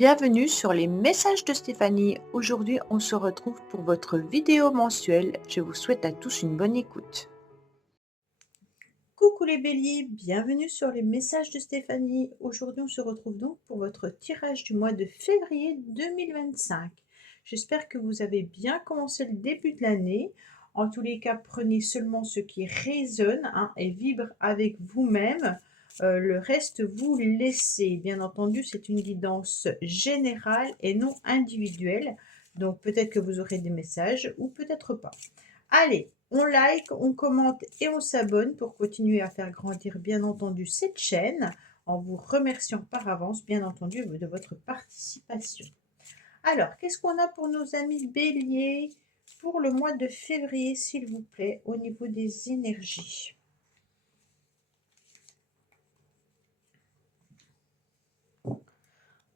Bienvenue sur les messages de Stéphanie. Aujourd'hui, on se retrouve pour votre vidéo mensuelle. Je vous souhaite à tous une bonne écoute. Coucou les béliers, bienvenue sur les messages de Stéphanie. Aujourd'hui, on se retrouve donc pour votre tirage du mois de février 2025. J'espère que vous avez bien commencé le début de l'année. En tous les cas, prenez seulement ce qui résonne et vibre avec vous-même. Le reste, vous laissez. Bien entendu, c'est une guidance générale et non individuelle. Donc peut-être que vous aurez des messages ou peut-être pas. Allez, on like, on commente et on s'abonne pour continuer à faire grandir, bien entendu, cette chaîne, en vous remerciant par avance, bien entendu, de votre participation. Alors, qu'est-ce qu'on a pour nos amis béliers pour le mois de février, s'il vous plaît, au niveau des énergies?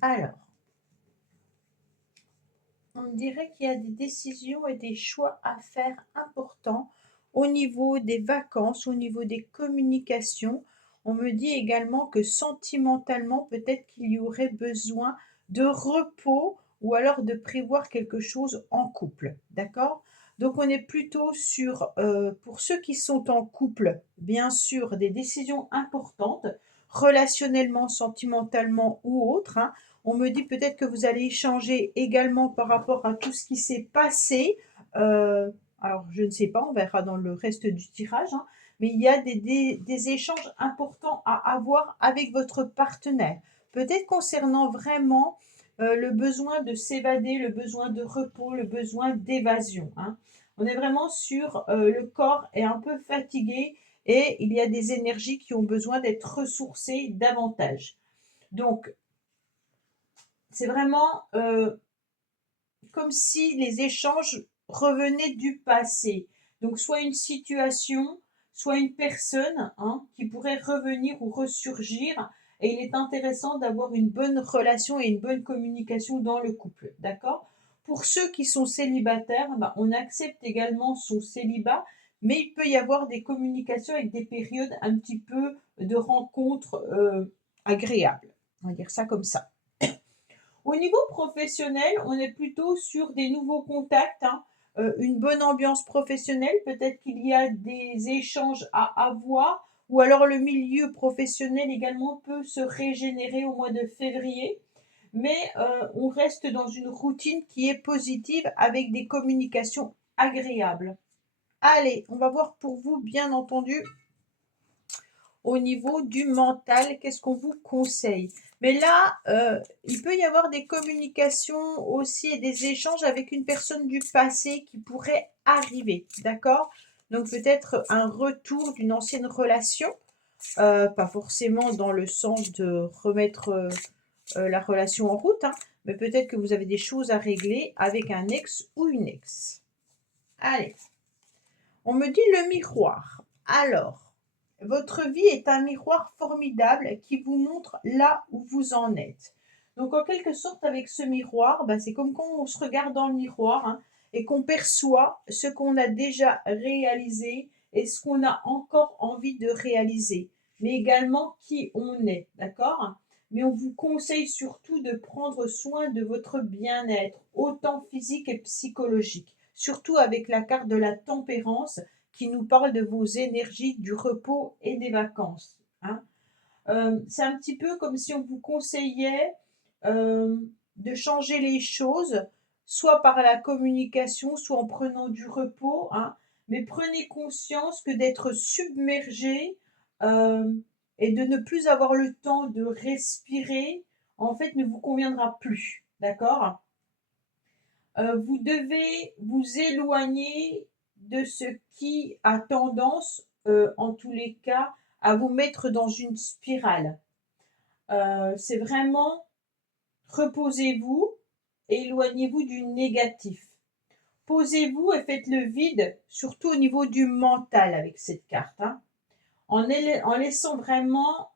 Alors, on dirait qu'il y a des décisions et des choix à faire importants au niveau des vacances, au niveau des communications. On me dit également que sentimentalement, peut-être qu'il y aurait besoin de repos ou alors de prévoir quelque chose en couple. D'accord? Donc on est plutôt sur, pour ceux qui sont en couple, bien sûr, des décisions importantes, relationnellement, sentimentalement ou autres. On me dit peut-être que vous allez échanger également par rapport à tout ce qui s'est passé. Euh, alors, je ne sais pas, on verra dans le reste du tirage, mais il y a des échanges importants à avoir avec votre partenaire. Peut-être concernant vraiment le besoin de s'évader, le besoin de repos, le besoin d'évasion. On est vraiment sur le corps est un peu fatigué et il y a des énergies qui ont besoin d'être ressourcées davantage. Donc, c'est vraiment comme si les échanges revenaient du passé. Donc soit une situation, soit une personne qui pourrait revenir ou ressurgir. Et il est intéressant d'avoir une bonne relation et une bonne communication dans le couple. D'accord? Pour ceux qui sont célibataires, on accepte également son célibat, mais il peut y avoir des communications avec des périodes un petit peu de rencontres agréables. On va dire ça comme ça. Au niveau professionnel, on est plutôt sur des nouveaux contacts, une bonne ambiance professionnelle. Peut-être qu'il y a des échanges à avoir, ou alors le milieu professionnel également peut se régénérer au mois de février. Mais on reste dans une routine qui est positive avec des communications agréables. Allez, on va voir pour vous, bien entendu, au niveau du mental, qu'est-ce qu'on vous conseille? Mais là, il peut y avoir des communications aussi et des échanges avec une personne du passé qui pourrait arriver, d'accord? Donc peut-être un retour d'une ancienne relation, pas forcément dans le sens de remettre la relation en route, mais peut-être que vous avez des choses à régler avec un ex ou une ex. Allez, on me dit le miroir. Alors, votre vie est un miroir formidable qui vous montre là où vous en êtes. Donc, en quelque sorte, avec ce miroir, c'est comme quand on se regarde dans le miroir et qu'on perçoit ce qu'on a déjà réalisé et ce qu'on a encore envie de réaliser, mais également qui on est, d'accord? Mais on vous conseille surtout de prendre soin de votre bien-être, autant physique et psychologique, surtout avec la carte de la tempérance qui nous parle de vos énergies, du repos et des vacances. C'est un petit peu comme si on vous conseillait de changer les choses, soit par la communication, soit en prenant du repos. Mais prenez conscience que d'être submergé euh, et de ne plus avoir le temps de respirer, en fait, ne vous conviendra plus. D'accord? Vous devez vous éloigner de ce qui a tendance, en tous les cas, à vous mettre dans une spirale. C'est vraiment reposez-vous et éloignez-vous du négatif. Posez-vous et faites le vide, surtout au niveau du mental avec cette carte, en laissant vraiment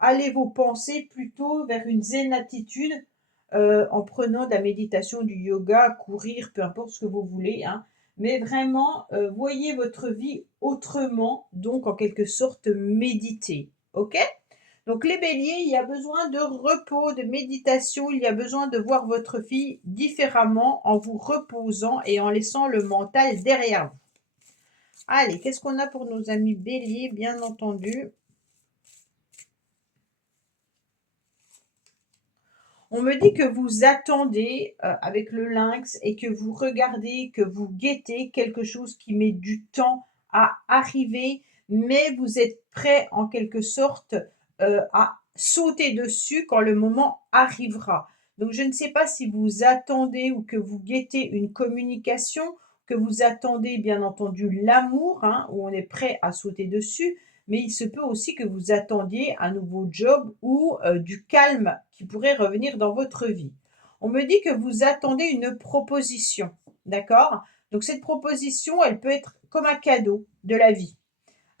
aller vos pensées plutôt vers une zen attitude en prenant de la méditation, du yoga, courir, peu importe ce que vous voulez. Mais vraiment, voyez votre vie autrement, donc en quelque sorte méditer. OK? Donc les béliers, il y a besoin de repos, de méditation, il y a besoin de voir votre fille différemment en vous reposant et en laissant le mental derrière vous. Allez, qu'est-ce qu'on a pour nos amis béliers, bien entendu? On me dit que vous attendez avec le lynx et que vous regardez, que vous guettez quelque chose qui met du temps à arriver, mais vous êtes prêt en quelque sorte à sauter dessus quand le moment arrivera. Donc je ne sais pas si vous attendez ou que vous guettez une communication, que vous attendez bien entendu l'amour, hein, où on est prêt à sauter dessus, mais il se peut aussi que vous attendiez un nouveau job ou du calme qui pourrait revenir dans votre vie. On me dit que vous attendez une proposition, d'accord? Donc cette proposition, elle peut être comme un cadeau de la vie.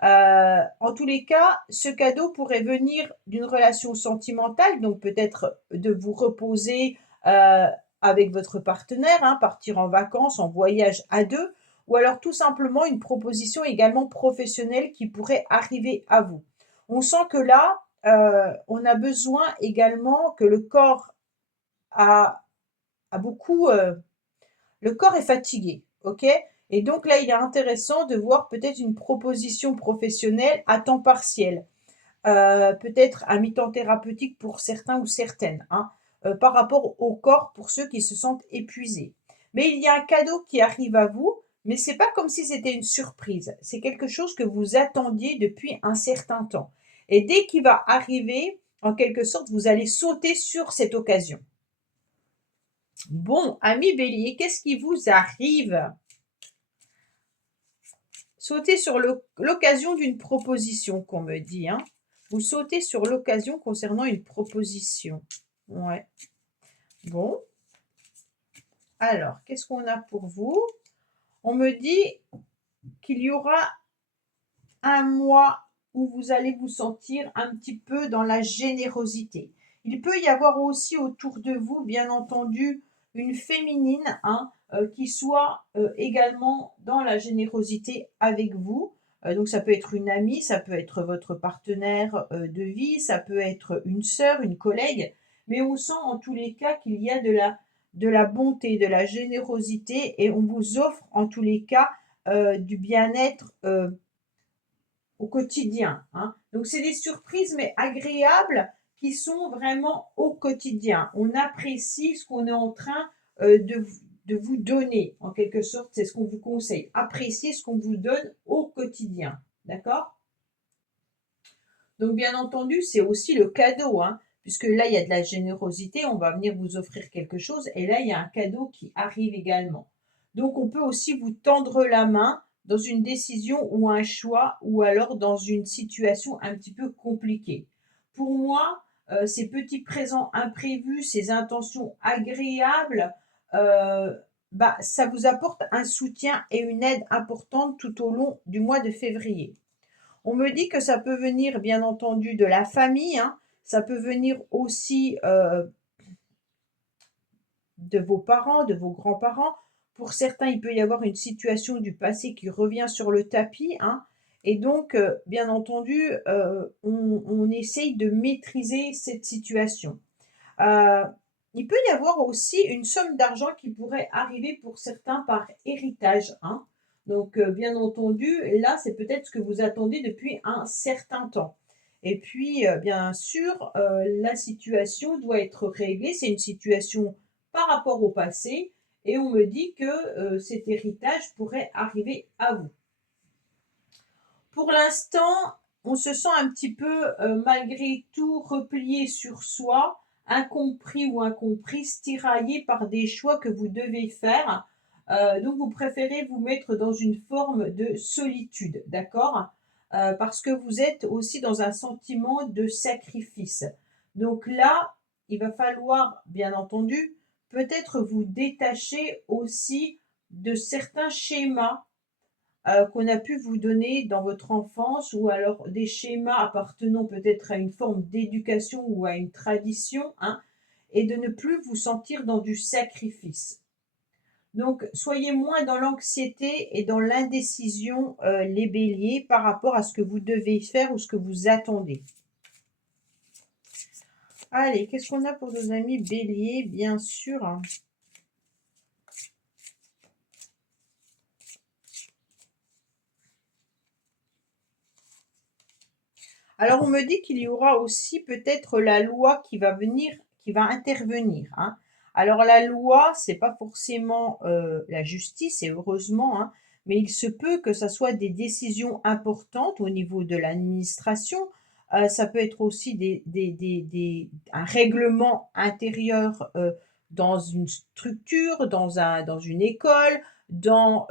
En tous les cas, ce cadeau pourrait venir d'une relation sentimentale, donc peut-être de vous reposer avec votre partenaire, hein, partir en vacances, en voyage à deux, ou alors tout simplement une proposition également professionnelle qui pourrait arriver à vous. On sent que là, on a besoin également que le corps a, a beaucoup, le corps est fatigué, ok? Et donc là, il est intéressant de voir peut-être une proposition professionnelle à temps partiel, peut-être à mi-temps thérapeutique pour certains ou certaines, hein, par rapport au corps pour ceux qui se sentent épuisés. Mais il y a un cadeau qui arrive à vous, mais c'est pas comme si c'était une surprise. C'est quelque chose que vous attendiez depuis un certain temps. Et dès qu'il va arriver, en quelque sorte, vous allez sauter sur cette occasion. Bon, ami bélier, qu'est-ce qui vous arrive? Sautez sur l'occasion d'une proposition qu'on me dit, hein. Vous sautez sur l'occasion concernant une proposition. Ouais. Bon. Alors, qu'est-ce qu'on a pour vous? On me dit qu'il y aura un mois où vous allez vous sentir un petit peu dans la générosité. Il peut y avoir aussi autour de vous, bien entendu, une féminine, hein, qui soit également dans la générosité avec vous. Donc ça peut être une amie, ça peut être votre partenaire de vie, ça peut être une sœur, une collègue, mais on sent en tous les cas qu'il y a de la bonté, de la générosité et on vous offre en tous les cas du bien-être au quotidien, hein. Donc c'est des surprises mais agréables qui sont vraiment au quotidien. On apprécie ce qu'on est en train de vous donner, en quelque sorte, c'est ce qu'on vous conseille. Appréciez ce qu'on vous donne au quotidien, d'accord? Donc bien entendu, c'est aussi le cadeau, hein, puisque là, il y a de la générosité, on va venir vous offrir quelque chose, et là, il y a un cadeau qui arrive également. Donc on peut aussi vous tendre la main dans une décision ou un choix, ou alors dans une situation un petit peu compliquée. Pour moi, ces petits présents imprévus, ces intentions agréables, ça vous apporte un soutien et une aide importante tout au long du mois de février. On me dit que ça peut venir, bien entendu, de la famille, hein. Ça peut venir aussi de vos parents, de vos grands-parents. Pour certains, il peut y avoir une situation du passé qui revient sur le tapis, hein. Et donc, bien entendu, on essaye de maîtriser cette situation. Euh, il peut y avoir aussi une somme d'argent qui pourrait arriver pour certains par héritage, hein. Donc, bien entendu, là, c'est peut-être ce que vous attendez depuis un certain temps. Et puis, bien sûr, la situation doit être réglée. C'est une situation par rapport au passé. Et on me dit que cet héritage pourrait arriver à vous. Pour l'instant, on se sent un petit peu, malgré tout, replié sur soi, incompris ou incomprise, tiraillé par des choix que vous devez faire. Donc vous préférez vous mettre dans une forme de solitude, d'accord? Parce que vous êtes aussi dans un sentiment de sacrifice. Donc là, il va falloir, bien entendu, peut-être vous détacher aussi de certains schémas qu'on a pu vous donner dans votre enfance ou alors des schémas appartenant peut-être à une forme d'éducation ou à une tradition, hein, et de ne plus vous sentir dans du sacrifice. Donc, soyez moins dans l'anxiété et dans l'indécision, les béliers, par rapport à ce que vous devez faire ou ce que vous attendez. Allez, qu'est-ce qu'on a pour nos amis béliers, bien sûr, hein. Alors, on me dit qu'il y aura aussi peut-être la loi qui va venir, qui va intervenir, hein. Alors, la loi, c'est pas forcément la justice, et heureusement, hein, mais il se peut que ça soit des décisions importantes au niveau de l'administration. Ça peut être aussi un règlement intérieur dans une structure, dans une école, dans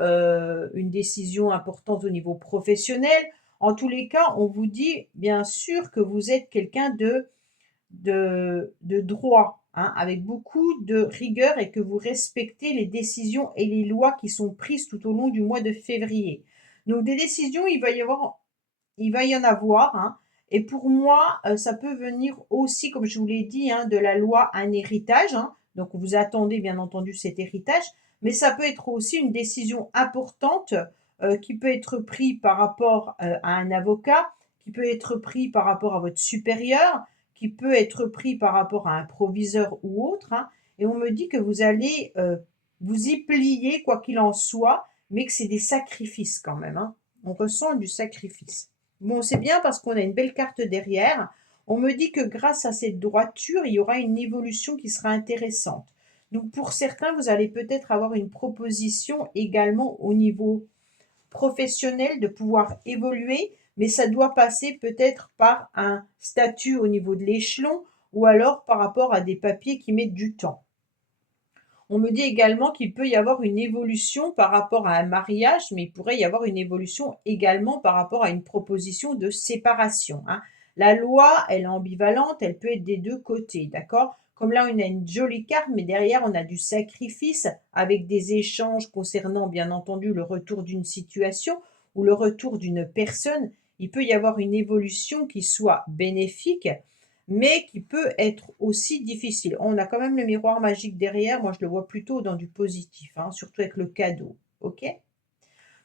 une décision importante au niveau professionnel. En tous les cas, on vous dit bien sûr que vous êtes quelqu'un de droit, hein, avec beaucoup de rigueur et que vous respectez les décisions et les lois qui sont prises tout au long du mois de février. Donc des décisions, il va y en avoir, hein, et pour moi, ça peut venir aussi, comme je vous l'ai dit, hein, de la loi un héritage, hein, donc vous attendez bien entendu cet héritage, mais ça peut être aussi une décision importante, qui peut être prise par rapport, à un avocat, qui peut être prise par rapport à votre supérieur, qui peut être pris par rapport à un proviseur ou autre, hein, et on me dit que vous allez, vous y plier quoi qu'il en soit, mais que c'est des sacrifices quand même, hein. On ressent du sacrifice. Bon, c'est bien parce qu'on a une belle carte derrière. On me dit que grâce à cette droiture, il y aura une évolution qui sera intéressante. Donc pour certains, vous allez peut-être avoir une proposition également au niveau professionnel de pouvoir évoluer, mais ça doit passer peut-être par un statut au niveau de l'échelon ou alors par rapport à des papiers qui mettent du temps. On me dit également qu'il peut y avoir une évolution par rapport à un mariage, mais il pourrait y avoir une évolution également par rapport à une proposition de séparation, hein. La loi, elle est ambivalente, elle peut être des deux côtés, d'accord? Comme là, on a une jolie carte, mais derrière, on a du sacrifice avec des échanges concernant, bien entendu, le retour d'une situation ou le retour d'une personne. Il peut y avoir une évolution qui soit bénéfique, mais qui peut être aussi difficile. On a quand même le miroir magique derrière, moi je le vois plutôt dans du positif, hein, surtout avec le cadeau, OK?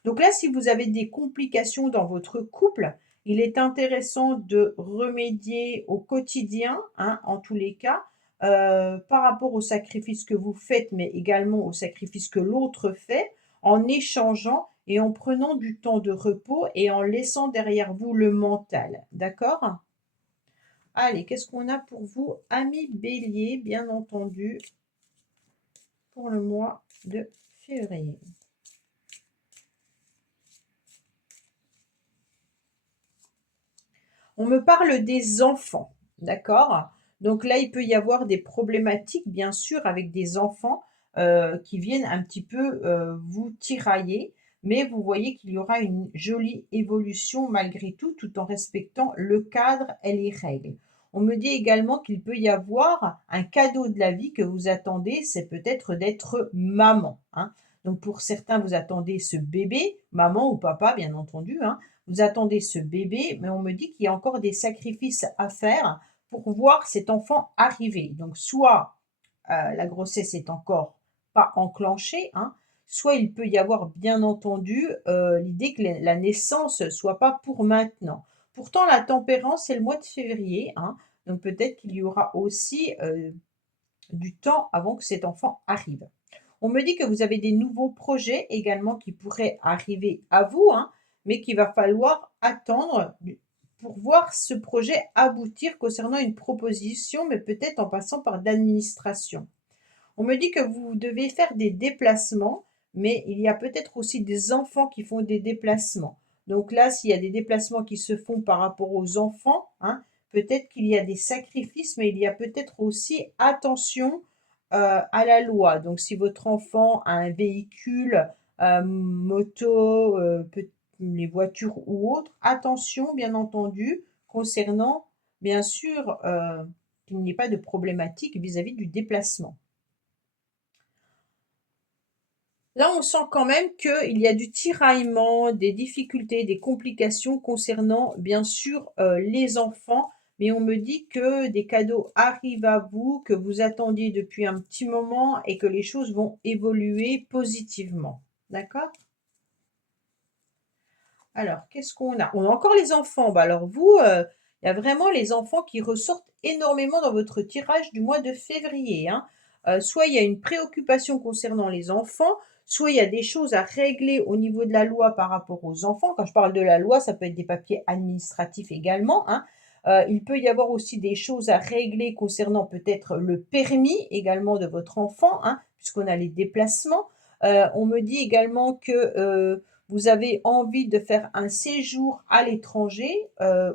Donc là, si vous avez des complications dans votre couple, il est intéressant de remédier au quotidien, hein, en tous les cas, par rapport au sacrifice que vous faites, mais également au sacrifice que l'autre fait, en échangeant et en prenant du temps de repos et en laissant derrière vous le mental, d'accord? Allez, qu'est-ce qu'on a pour vous, amis bélier, bien entendu, pour le mois de février? On me parle des enfants, d'accord? Donc là, il peut y avoir des problématiques, bien sûr, avec des enfants qui viennent un petit peu vous tirailler, mais vous voyez qu'il y aura une jolie évolution malgré tout, tout en respectant le cadre et les règles. On me dit également qu'il peut y avoir un cadeau de la vie que vous attendez, c'est peut-être d'être maman, hein. Donc pour certains, vous attendez ce bébé, maman ou papa, bien entendu, hein. Vous attendez ce bébé, mais on me dit qu'il y a encore des sacrifices à faire pour voir cet enfant arriver. Donc soit la grossesse est encore pas enclenchée, hein, soit il peut y avoir bien entendu l'idée que la naissance soit pas pour maintenant. Pourtant, la tempérance, c'est le mois de février, hein, donc peut-être qu'il y aura aussi du temps avant que cet enfant arrive. On me dit que vous avez des nouveaux projets également qui pourraient arriver à vous, hein, mais qu'il va falloir attendre pour voir ce projet aboutir concernant une proposition, mais peut-être en passant par l'administration. On me dit que vous devez faire des déplacements, mais il y a peut-être aussi des enfants qui font des déplacements. Donc là, s'il y a des déplacements qui se font par rapport aux enfants, hein, peut-être qu'il y a des sacrifices, mais il y a peut-être aussi attention à la loi. Donc si votre enfant a un véhicule, moto, les voitures ou autres, attention bien entendu concernant, bien sûr, qu'il n'y ait pas de problématique vis-à-vis du déplacement. Là, on sent quand même qu'il y a du tiraillement, des difficultés, des complications concernant, bien sûr, les enfants. Mais on me dit que des cadeaux arrivent à vous, que vous attendiez depuis un petit moment et que les choses vont évoluer positivement. D'accord? Alors, qu'est-ce qu'on a? On a encore les enfants. Bah alors vous, il Il y a vraiment les enfants qui ressortent énormément dans votre tirage du mois de février, hein. Soit il y a une préoccupation concernant les enfants, soit il y a des choses à régler au niveau de la loi par rapport aux enfants. Quand je parle de la loi, ça peut être des papiers administratifs également, hein. Il peut y avoir aussi des choses à régler concernant peut-être le permis également de votre enfant, hein, puisqu'on a les déplacements. On me dit également que, vous avez envie de faire un séjour à l'étranger,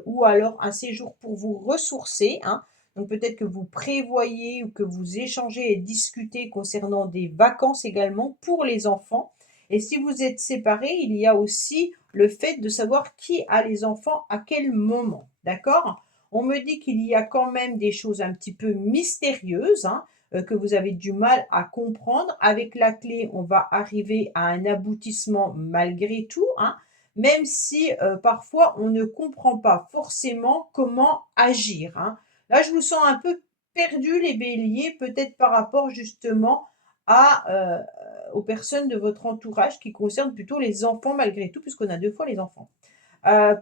ou alors un séjour pour vous ressourcer, hein. Donc peut-être que vous prévoyez ou que vous échangez et discutez concernant des vacances également pour les enfants. Et si vous êtes séparés, il y a aussi le fait de savoir qui a les enfants à quel moment, d'accord? On me dit qu'il y a quand même des choses un petit peu mystérieuses, hein, que vous avez du mal à comprendre. Avec la clé, on va arriver à un aboutissement malgré tout, hein, même si parfois on ne comprend pas forcément comment agir, hein. Là, je vous sens un peu perdu, les béliers, peut-être par rapport justement aux personnes de votre entourage qui concernent plutôt les enfants malgré tout, puisqu'on a deux fois les enfants.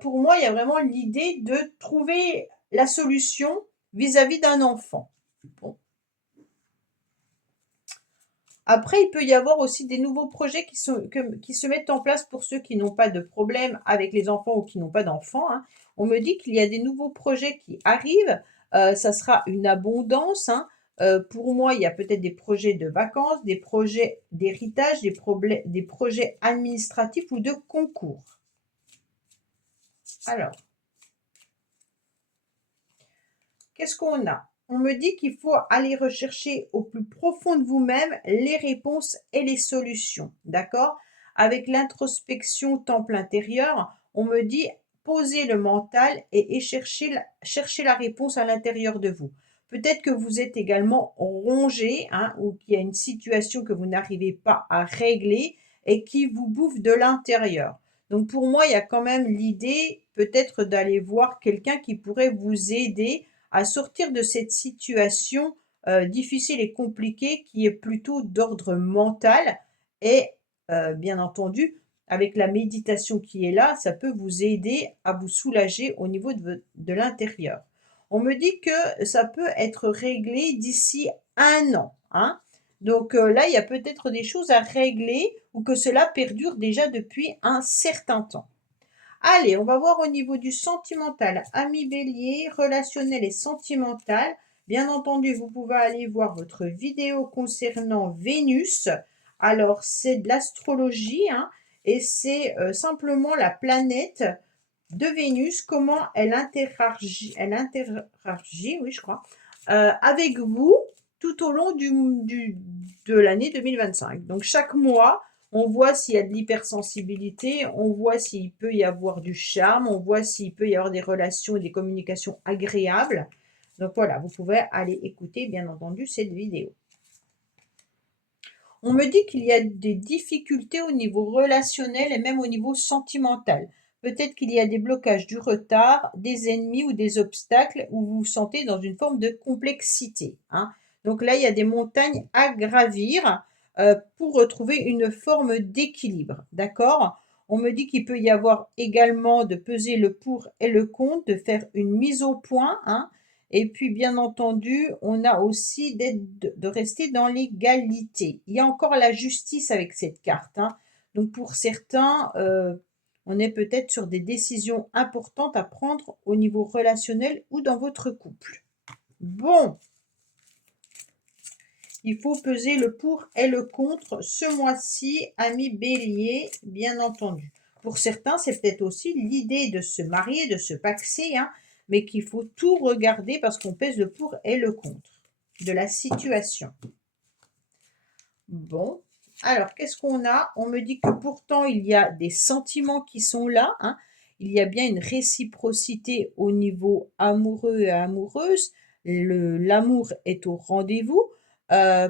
Pour moi, il y a vraiment l'idée de trouver la solution vis-à-vis d'un enfant. Bon. Après, il peut y avoir aussi des nouveaux projets qui se mettent en place pour ceux qui n'ont pas de problème avec les enfants ou qui n'ont pas d'enfants, hein. On me dit qu'il y a des nouveaux projets qui arrivent, ça sera une abondance, hein. Pour moi, il y a peut-être des projets de vacances, des projets d'héritage, des projets administratifs ou de concours. Alors, qu'est-ce qu'on a? On me dit qu'il faut aller rechercher au plus profond de vous-même les réponses et les solutions, d'accord? Avec l'introspection temple intérieur, on me dit poser le mental et chercher la réponse à l'intérieur de vous. Peut-être que vous êtes également rongé, hein, ou qu'il y a une situation que vous n'arrivez pas à régler et qui vous bouffe de l'intérieur. Donc pour moi, il y a quand même l'idée peut-être d'aller voir quelqu'un qui pourrait vous aider à sortir de cette situation difficile et compliquée qui est plutôt d'ordre mental et bien entendu, avec la méditation qui est là, ça peut vous aider à vous soulager au niveau de l'intérieur. On me dit que ça peut être réglé d'ici 1 an, hein. Donc là, il y a peut-être des choses à régler ou que cela perdure déjà depuis un certain temps. Allez, on va voir au niveau du sentimental. Ami bélier, relationnel et sentimental. Bien entendu, vous pouvez aller voir votre vidéo concernant Vénus. Alors, c'est de l'astrologie, hein, et c'est simplement la planète de Vénus, comment elle interagit, oui, je crois, avec vous tout au long de l'année 2025. Donc, chaque mois, on voit s'il y a de l'hypersensibilité, on voit s'il peut y avoir du charme, on voit s'il peut y avoir des relations et des communications agréables. Donc voilà, vous pouvez aller écouter, bien entendu, cette vidéo. On me dit qu'il y a des difficultés au niveau relationnel et même au niveau sentimental. Peut-être qu'il y a des blocages, du retard, des ennemis ou des obstacles où vous vous sentez dans une forme de complexité, hein. Donc là, il y a des montagnes à gravir pour retrouver une forme d'équilibre, d'accord? On me dit qu'il peut y avoir également de peser le pour et le contre, de faire une mise au point, hein. Et puis, bien entendu, on a aussi de rester dans l'égalité. Il y a encore la justice avec cette carte, hein. Donc, pour certains, on est peut-être sur des décisions importantes à prendre au niveau relationnel ou dans votre couple. Bon, il faut peser le pour et le contre ce mois-ci, ami bélier, bien entendu. Pour certains, c'est peut-être aussi l'idée de se marier, de se paxer, hein, mais qu'il faut tout regarder parce qu'on pèse le pour et le contre de la situation. Bon, alors qu'est-ce qu'on a? On me dit que pourtant il y a des sentiments qui sont là, hein. Il y a bien une réciprocité au niveau amoureux et amoureuse. L'amour est au rendez-vous.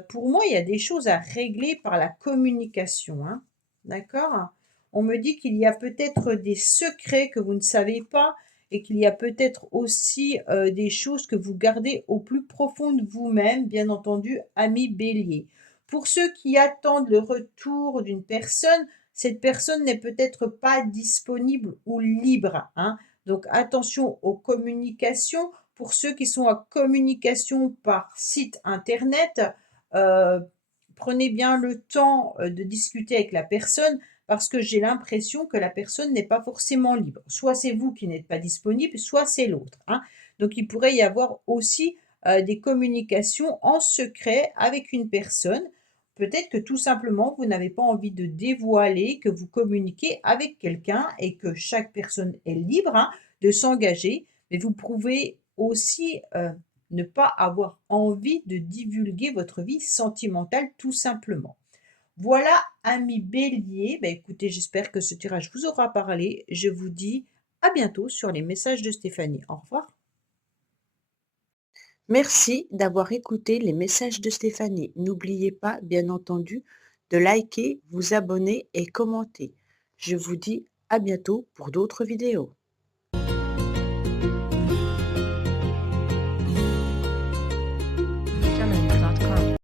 Pour moi, il y a des choses à régler par la communication, hein. D'accord? On me dit qu'il y a peut-être des secrets que vous ne savez pas et qu'il y a peut-être aussi des choses que vous gardez au plus profond de vous-même, bien entendu, ami bélier. Pour ceux qui attendent le retour d'une personne, cette personne n'est peut-être pas disponible ou libre, hein. Donc attention aux communications. Pour ceux qui sont à communication par site internet, heu, prenez bien le temps, de discuter avec la personne parce que j'ai l'impression que la personne n'est pas forcément libre. Soit c'est vous qui n'êtes pas disponible, soit c'est l'autre, hein. Donc il pourrait y avoir aussi, des communications en secret avec une personne. Peut-être que tout simplement, vous n'avez pas envie de dévoiler que vous communiquez avec quelqu'un et que chaque personne est libre, hein, de s'engager, mais vous pouvez aussi, ne pas avoir envie de divulguer votre vie sentimentale tout simplement. Voilà, amis Bélier, bah, écoutez, j'espère que ce tirage vous aura parlé. Je vous dis à bientôt sur les messages de Stéphanie. Au revoir. Merci d'avoir écouté les messages de Stéphanie. N'oubliez pas, bien entendu, de liker, vous abonner et commenter. Je vous dis à bientôt pour d'autres vidéos.